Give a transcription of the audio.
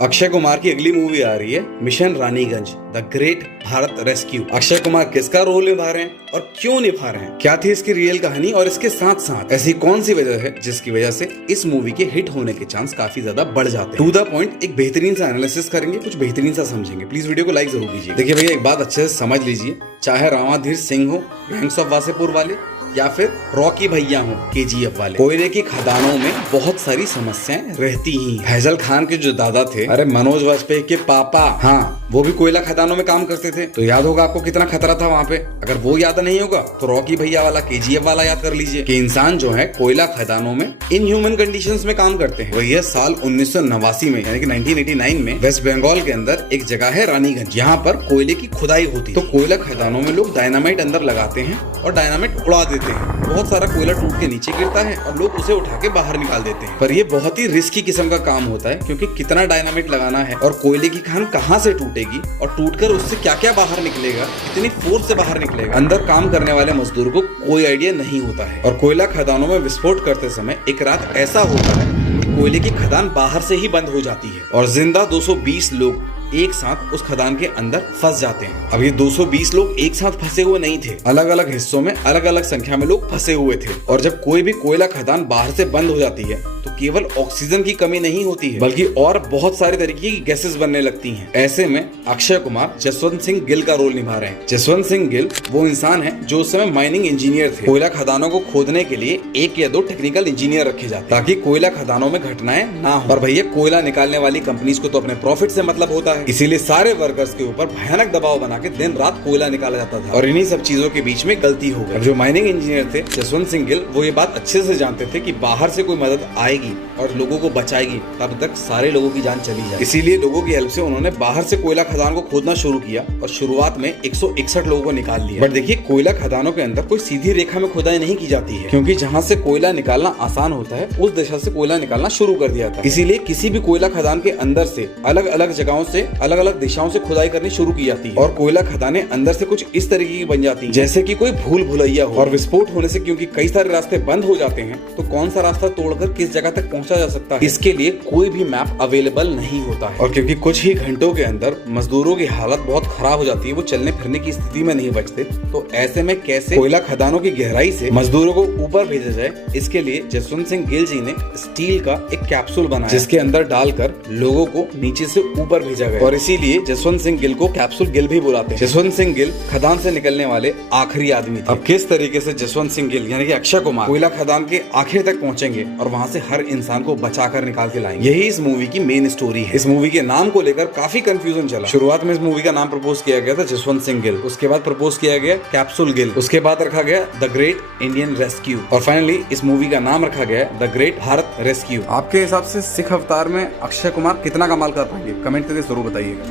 अक्षय कुमार की अगली मूवी आ रही है mission Raniganj the great Bharat rescue. Akshay Kumar किसका रोल निभा रहे हैं और क्यों निभा रहे हैं, क्या थी इसकी रियल कहानी और इसके साथ साथ ऐसी कौन सी वजह है जिसकी वजह से इस मूवी के हिट होने के चांस काफी ज्यादा बढ़ जाते हैं। टू द पॉइंट एक बेहतरीन सा एनालिसिस करेंगे, कुछ बेहतरीन सा समझेंगे। प्लीज वीडियो को लाइक जरूर कीजिए। देखिए भैया, एक बात अच्छे से समझ लीजिए, चाहे रामाधीर सिंह हो गैंग्स ऑफ वासेपुर वाले या फिर रॉकी भैया हो KGF वाले, कोयले की खदानों में बहुत सारी समस्याएं रहती ही। फैजल खान के जो दादा थे, अरे मनोज वाजपेयी के पापा, हाँ वो भी कोयला खदानों में काम करते थे, तो याद होगा आपको कितना खतरा था वहाँ पे। अगर वो याद नहीं होगा तो रॉकी भैया वाला KGF वाला याद कर लीजिए कि इंसान जो है कोयला खदानों में इनह्यूमन कंडीशंस में काम करते हैं। वही है साल 1989 में, यानी कि 1989 में वेस्ट बंगाल के अंदर एक जगह है रानीगंज, यहाँ पर कोयले की खुदाई होती है। तो कोयला खदानों में लोग डायनामाइट अंदर लगाते हैं और डायनामाइट उड़ा देते हैं। बहुत सारा कोयला टूट के नीचे गिरता है और लोग उसे उठा के बाहर निकाल देते हैं। पर ये बहुत ही रिस्की किस्म का काम होता है, क्योंकि कितना डायनामाइट लगाना है और कोयले की खान कहाँ से टूटेगी और टूटकर उससे क्या क्या बाहर निकलेगा, कितनी फोर्स से बाहर निकलेगा, अंदर काम करने वाले मजदूरों को कोई आइडिया नहीं होता है। और कोयला खदानों में विस्फोट करते समय एक रात ऐसा होता है कि कोयले की खदान बाहर से ही बंद हो जाती है और जिंदा 220 लोग एक साथ उस खदान के अंदर फंस जाते हैं। अब ये 220 लोग एक साथ फंसे हुए नहीं थे, अलग अलग हिस्सों में अलग अलग संख्या में लोग फंसे हुए थे। और जब कोई भी कोयला खदान बाहर से बंद हो जाती है तो केवल ऑक्सीजन की कमी नहीं होती है, बल्कि और बहुत सारे तरीके की गैसेस बनने लगती हैं। ऐसे में अक्षय कुमार जसवंत सिंह गिल का रोल निभा रहे हैं। जसवंत सिंह गिल वो इंसान है जो उस समय माइनिंग इंजीनियर थे। कोयला खदानों को खोदने के लिए 1 या 2 टेक्निकल इंजीनियर रखे जाते ताकि कोयला खदानों में घटनाएं ना हो। और भैया, कोयला निकालने वाली कंपनीज को तो अपने प्रॉफिट से मतलब होता है, इसीलिए सारे वर्कर्स के ऊपर भयानक दबाव बना के दिन रात कोयला निकाला जाता था। और इन्हीं सब चीजों के बीच में गलती हो गई। जो माइनिंग इंजीनियर थे जसवंत सिंह गिल, वो ये बात अच्छे से जानते थे कि बाहर से कोई मदद आएगी और लोगों को बचाएगी, तब तक सारे लोगों की जान चली जाए। इसीलिए लोगों की हेल्प से उन्होंने बाहर से कोयला खदान को खोदना शुरू किया और शुरुआत में 161 लोगों को निकाल लिया। बट देखिए, कोयला खदानों के अंदर कोई सीधी रेखा में खुदाई नहीं की जाती है, क्योंकि जहाँ से कोयला निकालना आसान होता है उस दिशा से कोयला निकालना शुरू कर दिया था। इसीलिए किसी भी कोयला खदान के अंदर से अलग अलग जगहों से अलग अलग दिशाओं से खुदाई करनी शुरू की जाती है और कोयला खदानें अंदर से कुछ इस तरीके की बन जाती हैं जैसे कि कोई भूल भुलैया हो। और विस्फोट होने से क्योंकि कई सारे रास्ते बंद हो जाते हैं, तो कौन सा रास्ता तोड़कर किस जगह तक पहुंचा जा सकता है, इसके लिए कोई भी मैप अवेलेबल नहीं होता है। और क्योंकि कुछ ही घंटों के अंदर मजदूरों की हालत बहुत खराब हो जाती है, वो चलने फिरने की स्थिति में नहीं बचते, तो ऐसे में कैसे कोयला खदानों की गहराई से मजदूरों को ऊपर भेजा जाए, इसके लिए जसवंत सिंह गिल जी ने स्टील का एक कैप्सूल बनाया जिसके अंदर डालकर लोगों को नीचे से ऊपर भेजा गया। और इसीलिए जसवंत सिंह गिल को कैप्सूल गिल भी बुलाते हैं। जसवंत सिंह गिल खदान से निकलने वाले आखिरी आदमी थे। अब किस तरीके से जसवंत सिंह गिल यानी कि अक्षय कुमार कोयला खदान के आखिर तक पहुंचेंगे और वहां से हर इंसान को बचाकर निकाल के लाएंगे, यही इस मूवी की मेन स्टोरी है। इस मूवी के नाम को लेकर काफी कंफ्यूजन चला। शुरुआत में इस मूवी का नाम प्रपोज किया गया था जसवंत सिंह गिल, उसके बाद प्रपोज किया गया कैप्सूल गिल, उसके बाद रखा गया द ग्रेट इंडियन रेस्क्यू और फाइनली इस मूवी का नाम रखा गया द ग्रेट भारत रेस्क्यू। आपके हिसाब से सिख अवतार में अक्षय कुमार कितना कमाल कर पाएंगे, कमेंट करके जरूर बताइएगा।